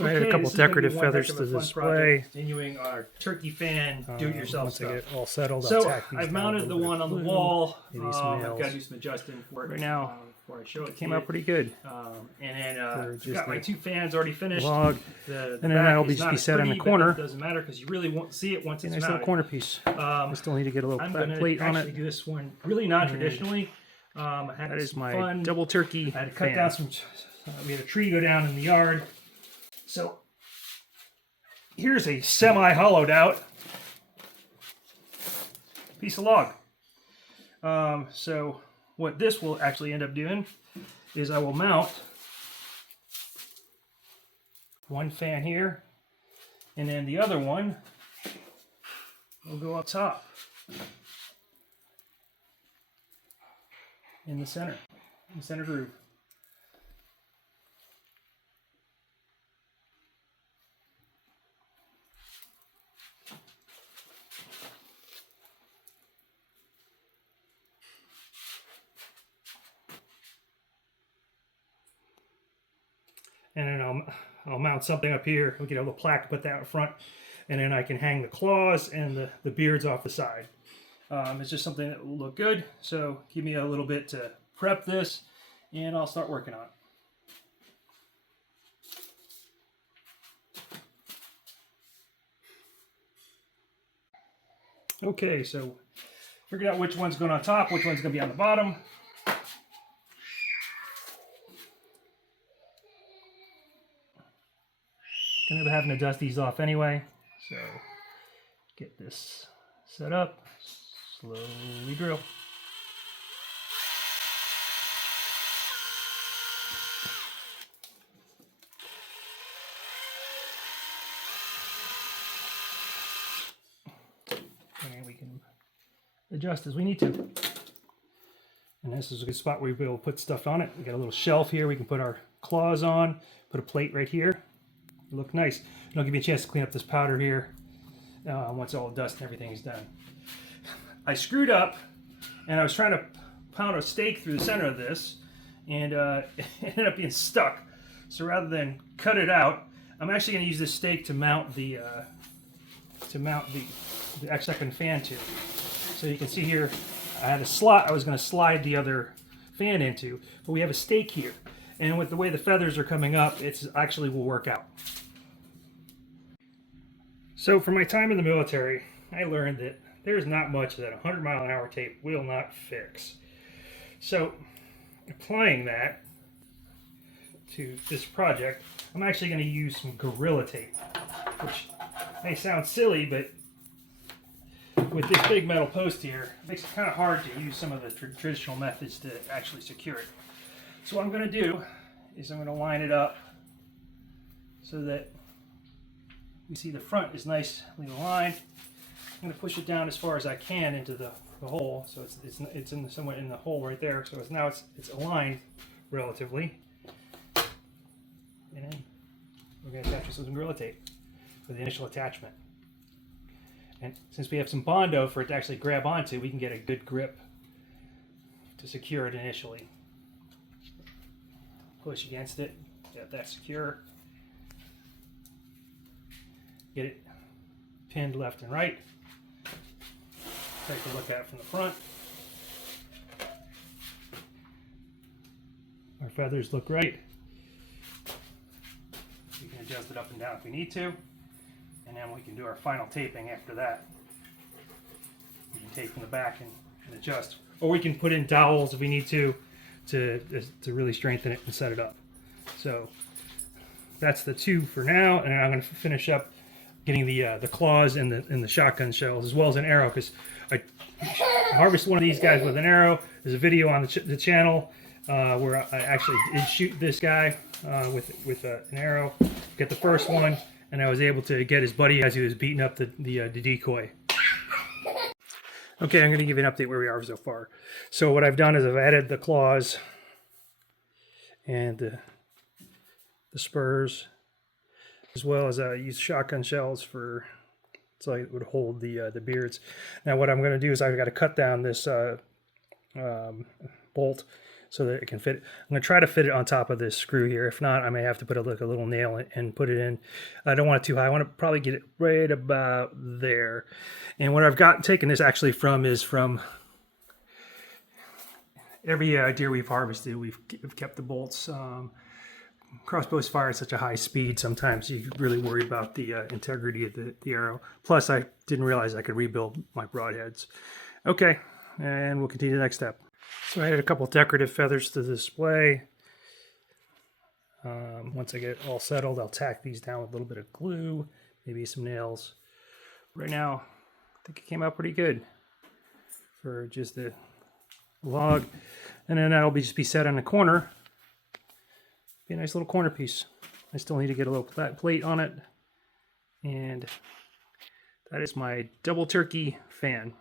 So I had a couple decorative feathers to display. Continuing our turkey fan do-it-yourself Once stuff. I get all settled, So I'll tack these I've down a mounted the little one bit on the blue. wall. Maybe some I've nails. got to do some adjusting for it Right now, before I show it. Came out pretty good. And then just I've got my 2 fans already finished. Log. The And then back that'll is be not as set on the pretty, but corner. It doesn't matter because you really won't see it once it's Nice mounted. little corner piece. I still need to get a little I'm back going plate to on actually do do this one really non-traditionally. I had That is my fun. double turkey I had to cut fan. down some. We had a tree go down in the yard. So here's a semi-hollowed out piece of log. So what this will actually end up doing is I will mount one fan here, and then the other one will go up top in the center groove. And then I'll mount something up here. We get a little plaque to put that in front, and then I can hang the claws and the beards off the side. It's just something that will look good. So give me a little bit to prep this, and I'll start working on it. Okay, so figured out which one's going on top, which one's going to be on the bottom. Gonna be having to dust these off anyway, so get this set up, slowly drill. And we can adjust as we need to. And this is a good spot where we'll be able to put stuff on it. We got a little shelf here we can put our claws on, put a plate right here. Look nice. It'll give you a chance to clean up this powder here once all the dust and everything is done. I screwed up, and I was trying to pound a stake through the center of this, and it ended up being stuck. So rather than cut it out, I'm actually going to use this stake to mount the second fan to. So you can see here, I had a slot I was going to slide the other fan into, but we have a stake here. And with the way the feathers are coming up, it actually will work out. So for my time in the military, I learned that there's not much that 100-mile-an-hour tape will not fix. So applying that to this project, I'm actually going to use some Gorilla Tape, which may sound silly, but with this big metal post here, it makes it kind of hard to use some of the traditional methods to actually secure it. So what I'm going to do is I'm going to line it up so that you see the front is nicely aligned. I'm going to push it down as far as I can into the hole, so it's in somewhat in the hole right there. So now it's aligned relatively, and then we're going to attach this with some Gorilla Tape for the initial attachment. And since we have some Bondo for it to actually grab onto, we can get a good grip to secure it initially. Push against it, get that secure. Get it pinned left and right. Take a look at it from the front. Our feathers look right. We can adjust it up and down if we need to. And then we can do our final taping after that. We can tape from the back and adjust. Or we can put in dowels if we need to really strengthen it and set it up. So that's the two for now, and I'm going to finish up getting the claws and the shotgun shells as well as an arrow, because I harvested one of these guys with an arrow. There's a video on the channel where I actually did shoot this guy with an arrow, get the first one, and I was able to get his buddy as he was beating up the decoy. Okay, I'm going to give you an update where we are so far. So what I've done is I've added the claws and the spurs, as well as I used shotgun shells so it would hold the beards. Now what I'm going to do is I've got to cut down this bolt so that it can fit. I'm going to try to fit it on top of this screw here. If not, I may have to put a little nail and put it in. I don't want it too high. I want to probably get it right about there. And what I've taken this actually from is from every deer we've harvested. We've kept the bolts. Crossbows fire at such a high speed, sometimes you really worry about the integrity of the arrow. Plus, I didn't realize I could rebuild my broadheads. Okay, and we'll continue the next step. So I added a couple decorative feathers to the display. Once I get it all settled, I'll tack these down with a little bit of glue, maybe some nails. Right now, I think it came out pretty good for just the log. And then that'll just be set in a corner. Be a nice little corner piece. I still need to get a little plate on it. And that is my double turkey fan.